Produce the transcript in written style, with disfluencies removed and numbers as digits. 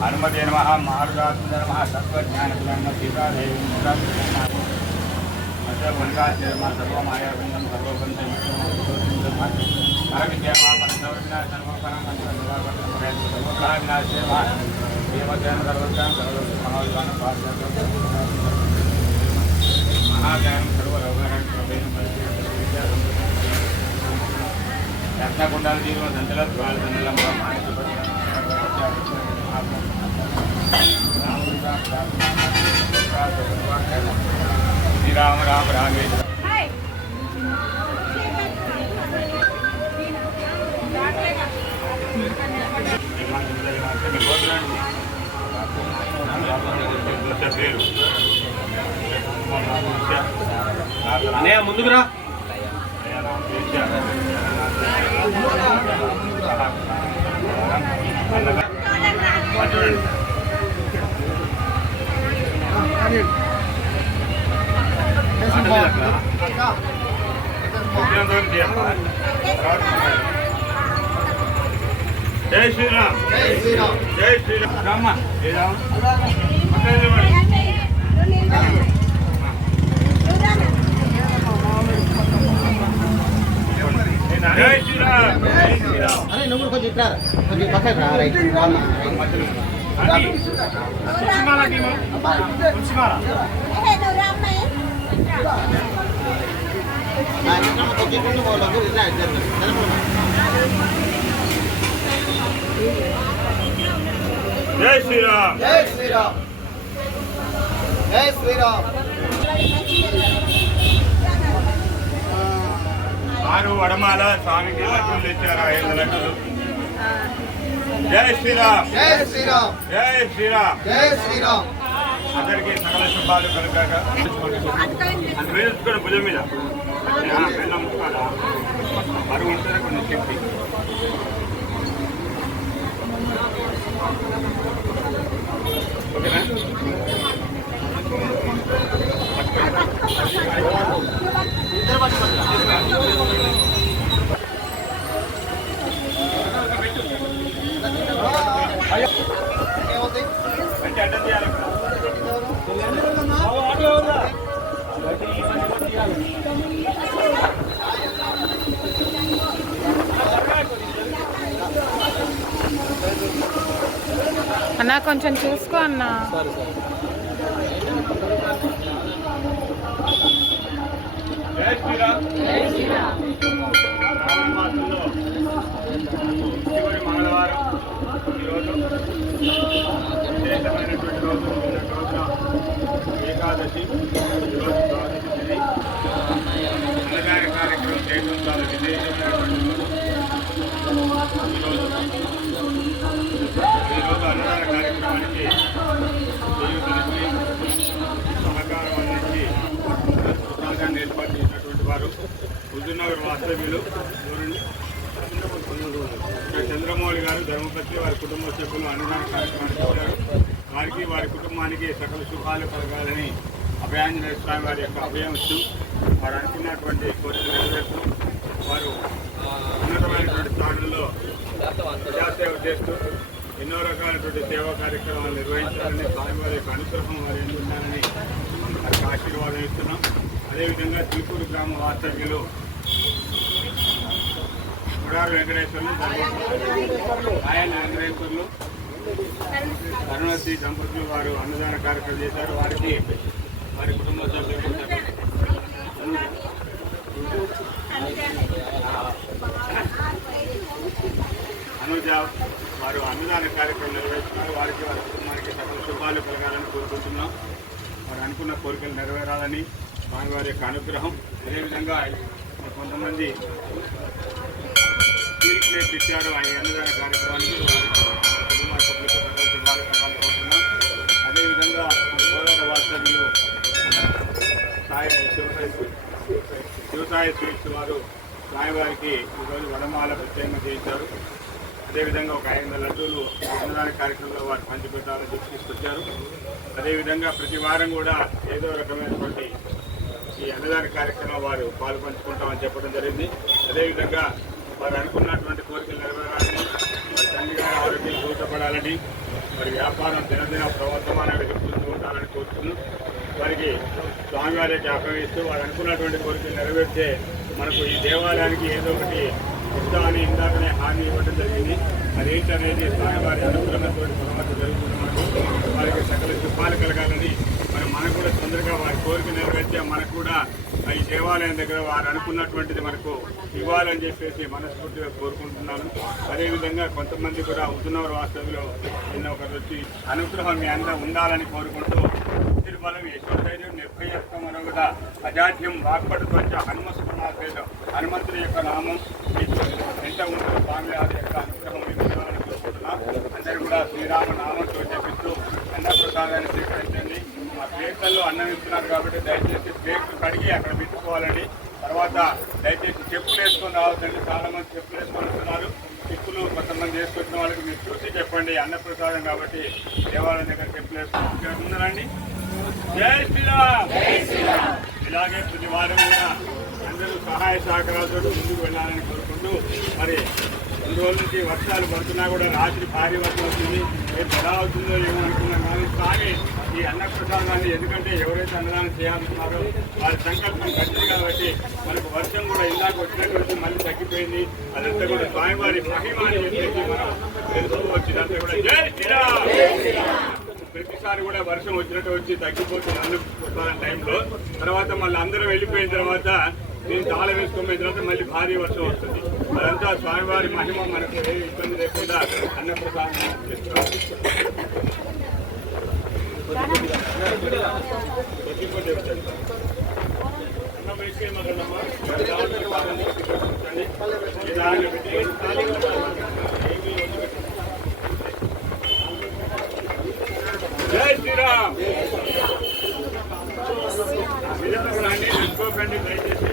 हनुमते नमः मारुदात्मने नमः तत्त्वज्ञानप्रदाय नमः सीतादेवी नमः सर्वमायाबन्धं सर्वबन्धं रत्नकुंडाल जीवन संतल द्वार संतलम श्री राम राम रामेश्वर అన్నయ్య ముందుకు రా. जय श्री राम जय श्री राम जय श्री राम राम जय राम जय श्री राम जय श्री राम అరే నువ్వు కొంచెం ఇట్లా కొంచెం పక్కకు రా. రైట్ जय श्री राम జై శ్రీరామ్ జై శ్రీరామ్. ఆరు వడమాల స్వామికి లడ్డూలు తెచ్చారు 5 లడ్డూలు. జై శ్రీరామ్ జై శ్రీరామ్ జై శ్రీరామ్ జై శ్రీరామ్. అందరికీ సకల శుభాలు కలుగాక. అది వేసుకోండి భుజం మీద పెళ్ళ ముక్కాల మరుగు ఉంటుంది కొన్ని శక్తి. ఓకేనా అంటే అడ్డం చేయాలి. అన్నా కొంచెం చూసుకో అన్నా. జై శ్రీరామ్ జై శ్రీరామ్. శ్రావణ మాసంలో చివరి మంగళవారం ఈరోజు విశేషమైనటువంటి రోజు. నిన్న రోజున ఏకాదశి, ఈరోజు ద్వాదశి తిథి. అన్నదాన కార్యక్రమం చేయడం చాలా విశేషమైనటువంటి ఈరోజు అన్నదాన కార్యక్రమానికి చేయూతనిచ్చి సహకారం అందించి ఉత్సాహాన్ని ఏర్పాటు చేసినటువంటి వారు హుజూర్నగర్ వాస్తవ్యులు చంద్రమౌళి గారు, ధర్మపత్రి, వారి కుటుంబ సభ్యులు అన్నదాన కార్యక్రమానికి వచ్చారు. వారికి వారి కుటుంబానికి సకల శుభాలు కలగాలని అభయాంజనేయ స్వామి వారి యొక్క అభయమిస్తూ వారు అనుకున్నటువంటి కోరికలు నెరవేరుతూ వారు ఉన్నతమైనటువంటి స్థానంలో ప్రజాసేవ చేస్తూ ఎన్నో రకాలైనటువంటి సేవా కార్యక్రమాలు నిర్వహించాలని స్వామివారి యొక్క అనుగ్రహం వారి ఉండాలని వారికి ఆశీర్వాదం ఇస్తున్నాం. అదేవిధంగా తిరుపూరు గ్రామ వాస్తవ్యులు గుడారు వెంకటేశ్వర్లు, ఆయన వెంకటేశ్వర్లు, కరుణశ్రీ దంపతులు వారు అన్నదాన కార్యక్రమం చేశారు. వారికి వారి కుటుంబ సభ్యులు అనుజ వారు అన్నదాన కార్యక్రమం నిర్వహిస్తున్నారు. వారికి వారి కుటుంబానికి సకల శుభాలు కలగాలని కోరుకుంటున్నాం. వారు అనుకున్న కోరికలు నెరవేరాలని స్వామివారి యొక్క అనుగ్రహం. అదేవిధంగా కొంతమంది స్టీల్ ప్లేట్ ఇచ్చారు ఆ అన్నదాన కార్యక్రమానికి. వారి కుటుంబ సభ్యులకు సకల శుభాలు కలగాలని కోరుతున్నాం. అదేవిధంగా గోదావరి వాస్తవ్యులు సాయి స్వీట్స్ వారు స్వామివారికి ఈరోజు వడమాల ప్రత్యేకంగా చేయించారు. అదేవిధంగా ఒక 500 లడ్డూలు అన్నదాన కార్యక్రమంలో వారు పంచిపెట్టాలని చెప్పి తీసుకొచ్చారు. అదేవిధంగా ప్రతి వారం కూడా ఏదో రకమైనటువంటి ఈ అన్నదాన కార్యక్రమం వారు పాలు పంచుకుంటామని చెప్పడం జరిగింది. అదేవిధంగా వారు అనుకున్నటువంటి కోరికలు నెరవేరాలని, వారి తండ్రి గారి ఆరోగ్యం దూతపడాలని, మరి వ్యాపారం దినదిన ప్రవర్తమానంగా చెప్తూ ఉండాలని కోరుతున్నాం. వారికి స్వామివారికి ఆహ్వానిస్తూ వారు అనుకున్నటువంటి కోరికలు నెరవేర్చే మనకు ఈ దేవాలయానికి ఏదో ఒకటి ఇస్తామని ఇందాకనే హామీ ఇవ్వడం జరిగింది. అదేంటనేది స్వామివారి అనుగ్రహంతో పొరపాటు జరుగుతున్నమాట. వారికి సకల శుభాలు కలగాలని, మరి మనకు కూడా తొందరగా వారి కోరిక నెరవేర్చే మనకు కూడా ఈ దేవాలయం దగ్గర వారు అనుకున్నటువంటిది మనకు ఇవ్వాలని చెప్పేసి మనస్ఫూర్తిగా కోరుకుంటున్నాను. అదేవిధంగా కొంతమంది కూడా ఉద్దునవర వాస్తవ్యంలో నిన్న ఒకరు వచ్చి అనుగ్రహం మీ అందరూ ఉండాలని కోరుకుంటూ తిరుమల యశోధైర్యం నిర్భయత్వం అని కూడా అజాధ్యం వాక్పటుత్వంచ హనుమస్మరణాభేదం హనుమంతుడి యొక్క నామం మీకు ఎంత ఉంటుందో స్వామి వారి యొక్క అనుగ్రహం మీకు ఉండాలని కోరుకుంటున్నాం. అందరూ కూడా శ్రీరామ నామంతో చెప్పిస్తూ అన్నప్రసాదాన్ని స్వీకరించండి. ఆ ప్లేట్లలో అన్నం ఇస్తున్నారు కాబట్టి దయచేసి ప్లేట్లు కడిగి అక్కడ పెట్టుకోవాలండి. తర్వాత దయచేసి చెప్పులు వేసుకొని రావద్దండి. చాలా మంది చెప్పులు వేసుకొని వస్తున్నారు. చెప్పులు కొంతమంది వేసుకొచ్చిన వాళ్ళకి మీరు చూసి చెప్పండి. అన్నప్రసాదం కాబట్టి దేవాలయం దగ్గర చెప్పులు వేసుకొని ఉన్నారండి. జై శ్రీరామ్. ఇలాగే ప్రతి వారం కూడా అందరూ సహాయ సహకారాలతో ముందుకు వెళ్ళాలని కోరుకుంటూ, మరి 2 రోజుల నుంచి వర్షాలు పడుతున్నా కూడా రాత్రి భారీ వర్షం వచ్చింది. రేపు ఎలా అవుతుందో ఏమో అనుకున్నాం. కానీ ఈ అన్నప్రసాదాన్ని ఎందుకంటే ఎవరైతే అన్నదానం చేయాలనుకున్నారో వారి సంకల్పం గట్టింది కాబట్టి మనకు వర్షం కూడా ఇందాక వచ్చినటువంటి మళ్ళీ తగ్గిపోయింది. అదంతా కూడా స్వామివారి మహిమ అని చెప్పేసి మనం తెలుసుకోవచ్చు. ఇదంతా కూడా జై శ్రీరామ్. ప్రతిసారి కూడా వర్షం వచ్చినట్టు వచ్చి తగ్గిపోతుంది అన్నప్రసాదం టైంలో. తర్వాత మళ్ళీ అందరూ వెళ్ళిపోయిన తర్వాత నేను తాళం వేసుకుపోయిన తర్వాత మళ్ళీ భారీ వర్షం వస్తుంది. అదంతా స్వామివారి మహిమ మనకు ఏ ఇబ్బంది లేకుండా అన్నప్రసాదం చేస్తున్నాం. జై శ్రీరామ్. రండి, తెలుసుకోకండి దయచేసి.